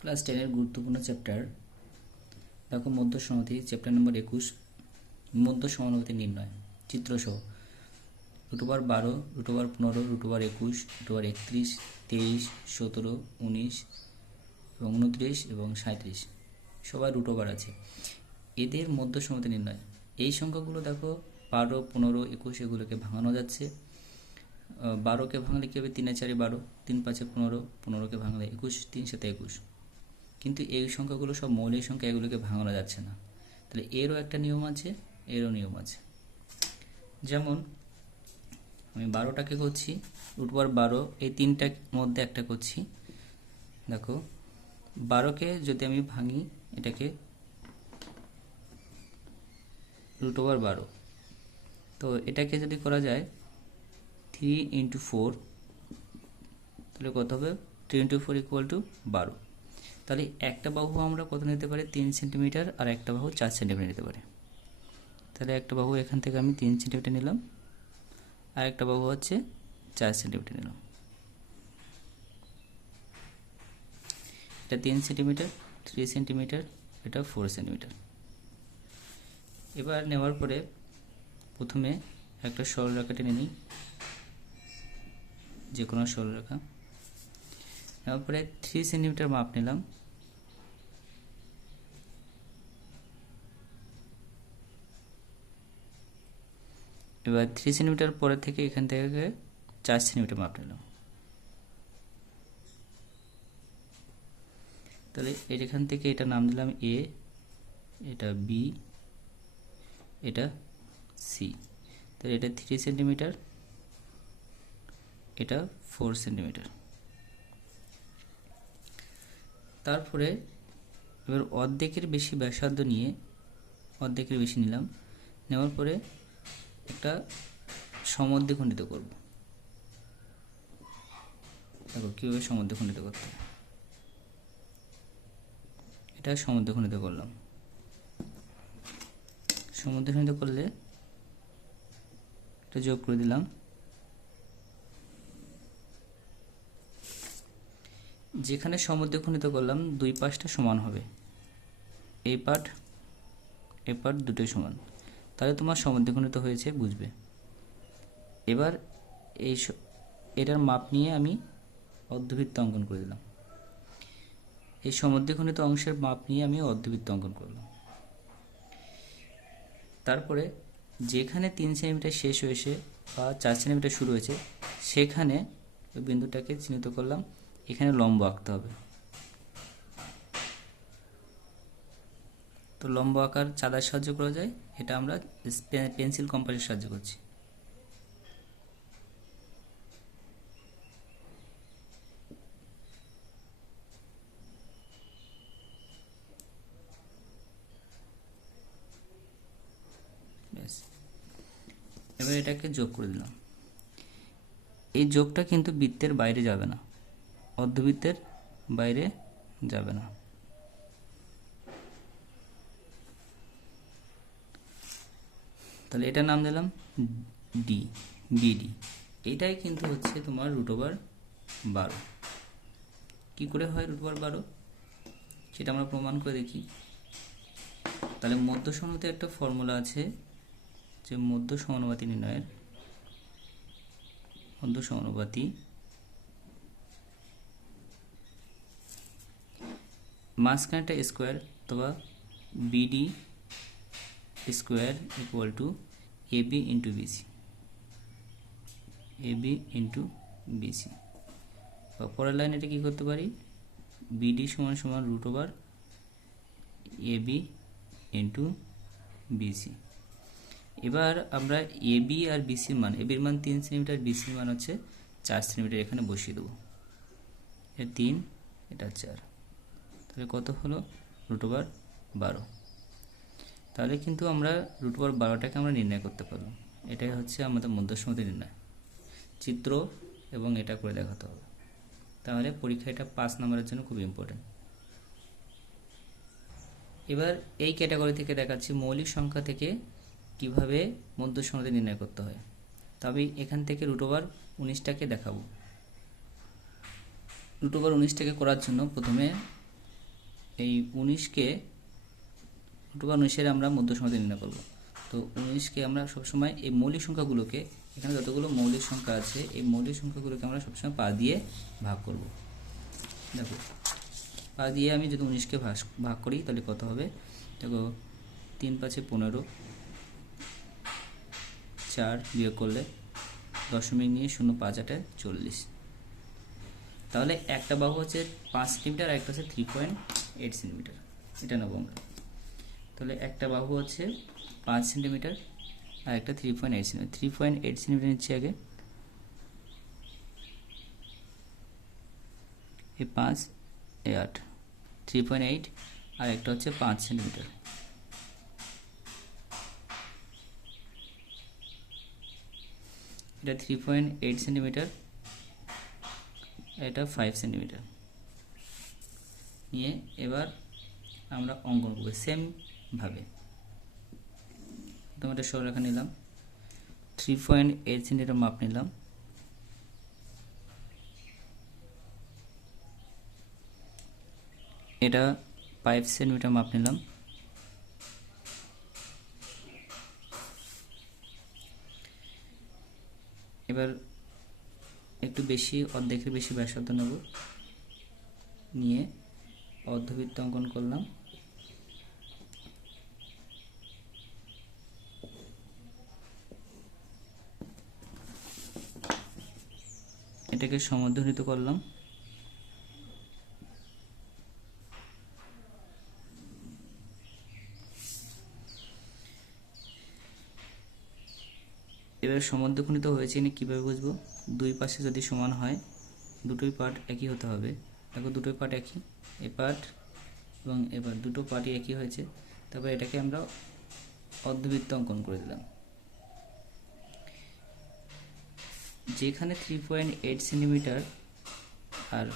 Class 10 এর গুরুত্বপূর্ণ chapter. দেখো মধ্য সমানুপাতি, চ্যাপ্টার নম্বর 21, মধ্য সমানুপাতি নির্ণয় চিত্রসহ। √12, √15, √21, √31, 23, 17, 19 এবং 29 এবং 37 সবাই √12 আছে। এদের মধ্য সমানুপাতি নির্ণয়। এই সংখ্যাগুলো দেখো 12, 15, 21 এগুলোকে ভাঙানো যাচ্ছে। 12কে ভাঙলে কী হবে? 3 এ 4 12, 3 5 15, 15কে ভাঙলে 21, 3 7 21। কিন্তু এই সংখ্যাগুলো সব মৌলিক সংখ্যা, এগুলোকে ভাঙানো যাচ্ছে না। তাহলে এরও একটা নিয়ম আছে, এরও নিয়ম আছে। যেমন আমি 12টাকে করছি √12, এই তিনটার মধ্যে একটা করছি। দেখো 12কে যদি আমি ভাঙি, এটাকে √12, তো এটাকে যদি করা যায় 3 × 4, তাহলে কত হবে? 3 × 4 = 12। তাহলে একটা বাহু আমরা কত নিতে পারি? 3 সেন্টিমিটার, আর একটা বাহু 4 সেন্টিমিটার নিতে পারি। তাহলে একটা বাহু এখান থেকে আমি 3 সেন্টিমিটার নিলাম, আর একটা বাহু হচ্ছে 4 সেন্টিমিটার নিলাম। এটা 3 সেন্টিমিটার, 3 সেন্টিমিটার, এটা 4 সেন্টিমিটার। এবার নেওয়ার পরে প্রথমে একটা সরলরেখা টেনে নিই, যে কোনো সরলরেখা। নেওয়ার পরে 3 সেন্টিমিটার মাপ নিলাম। এবার 3 সেন্টিমিটার পরে থেকে এখান থেকে 4 সেন্টিমিটার মাপ নিলাম। তাহলে এখান থেকে এটা নাম দিলাম এ, এটা বি, এটা সি। তাহলে এটা 3 সেন্টিমিটার, এটা 4 সেন্টিমিটার। তারপরে এবার অর্ধেকের বেশি ব্যাসার্ধ নিয়ে, অর্ধেকের বেশি নিলাম, নেওয়ার পরে একটা সমদ্বিখণ্ডিত করব। দেখো কীভাবে সমদ্বিখণ্ডিত করতে হবে। এটা সমদ্বিখণ্ডিত করলাম। সমদ্বিখণ্ডিত করলে এটা যোগ করে দিলাম। যেখানে সমদ্বিখণ্ডিত করলাম দুই পাশটা সমান হবে, এই পার্ট দুটোই সমান, তাহলে তোমার সমদ্বিখণ্ডিত হয়েছে বুঝবে। এবার এটার মাপ নিয়ে আমি অর্ধবৃত্ত অঙ্কন করে দিলাম। এই সমদ্বিখণ্ডিত অংশের মাপ নিয়ে আমি অর্ধবৃত্ত অঙ্কন করলাম। তারপরে যেখানে 3 সেন্টিমিটার শেষ হয়েছে বা 4 সেন্টিমিটার শুরু হয়েছে, সেখানে ওই বিন্দুটাকে চিহ্নিত করলাম। এখানে লম্ব আঁকতে হবে। তো লম্ব আঁকার চাঁদার সাহায্য করা যায়, এটা আমরা পেন্সিল কম্পাসের সাহায্য করছি। ব্যাস, এবার এটাকে যোগ করে দিলাম। এই যোগটা কিন্তু বৃত্তের বাইরে যাবে না, অর্ধবৃত্তের বাইরে যাবে না। তাহলে এটার নাম দিলাম ডি, বিডি। এটাই কিন্তু হচ্ছে তোমার √12। কি করে হয় √12 সেটা আমরা প্রমাণ করে দেখি। তাহলে মধ্য সমানুপাতি একটা ফর্মুলা আছে, যে মধ্য সমানুপাতি নির্ণয়ের, মধ্য সমানুপাতি মাঝখানেটা স্কোয়ার, অথবা BD square = AB × BC, AB × BC। বা পরের লাইনে এটা কী করতে পারি? BD = √AB × BC। এবার আমরা AB আর BC মান, AB এর মান 3 সেন্টিমিটার, BC মান হচ্ছে 4 সেন্টিমিটার, এখানে বসিয়ে দেবো। এটা 3, এটা 4, তাহলে কত হলো? √12। তাহলে কিন্তু আমরা √12টাকে আমরা নির্ণয় করতে পারলাম। এটাই হচ্ছে আমাদের মধ্য সমানুপাতি নির্ণয় চিত্র, এবং এটা করে দেখাতে হবে। তাহলে পরীক্ষা এটা 5 নম্বরের জন্য খুব ইম্পর্টেন্ট। এবার এই ক্যাটাগরি থেকে দেখাচ্ছি মৌলিক সংখ্যা থেকে কিভাবে মধ্য সমানুপাতি নির্ণয় করতে হয়। তবে এখান থেকে √19টাকে দেখাবো। √19টাকে করার জন্য প্রথমে এই 19কে √19 আমরা মধ্য সমাধি নির্ণয় করব। তো 19কে আমরা সবসময় এই মৌলিক সংখ্যাগুলোকে, এখানে যতগুলো মৌলিক সংখ্যা আছে এই মৌলিক সংখ্যাগুলোকে আমরা সবসময় পা দিয়ে ভাগ করব। দেখো পা দিয়ে আমি যদি 19কে ভাগ করি তাহলে কত হবে, দেখো 3 × 5 = 15, 4 বিয়োগ করলে দশমিক নিয়ে 0 5 8 40। তাহলে একটা বাহু হচ্ছে 5 সেন্টিমিটার আর একটা হচ্ছে 3.8 সেন্টিমিটার, এটা নেব আমরা। তাহলে একটা বাহু হচ্ছে 5 সেন্টিমিটার আর একটা 3.8 সেন্টিমিটার। 3.8 সেন্টিমিটার নিচ্ছে আগে, এই 5 এই 8, 3.8 আর একটা হচ্ছে 5 সেন্টিমিটার। এটা 3.8 সেন্টিমিটার, এটা 5 সেন্টিমিটার নিয়ে এবার আমরা অঙ্কন করব সেম ভাবে। প্রথমে একটা সরলরেখা নিলাম, 3.8 সেন্টিমিটার মাপ নিলাম, এটা 5 সেন্টিমিটার মাপ নিলাম, এবার একটু বেশি, অর্ধেকের বেশি ব্যাসার্ধ নেব, নিয়ে অর্ধবৃত্ত অঙ্কন করলাম। এটাকে সমদ্বিখণ্ডিত করলাম। এবার সমদ্বিখণ্ডিত হয়েছে না কীভাবে বুঝবো, দুই পাশে যদি সমান হয় দুটোই পার্ট একই হতে হবে। দেখো দুটোই পার্ট একই, এ পার্ট এবং এবার দুটো পার্টই একই হয়েছে। তারপর এটাকে আমরা অর্ধবৃত্ত অঙ্কন করে দিলাম। যেখানে 3.8 সেন্টিমিটার আর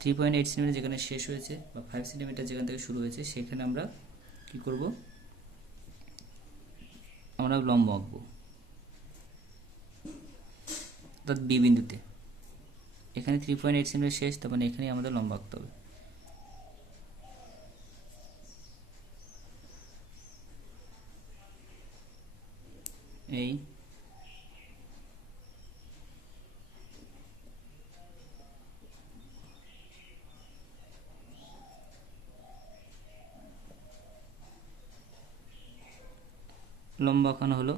3.8 সেন্টিমিটার যেখানে শেষ হয়েছে বা 5 সেন্টিমিটার যেখান থেকে শুরু হয়েছে, সেখানে আমরা কি করব, আমরা লম্ব আঁকবো, অর্থাৎ বি বিন্দুতে। এখানে 3.8 সেন্টিমিটার শেষ, তার মানে এখানেই আমাদের লম্ব আঁকতে হবে। এই লম্ব আঁকানো হলো।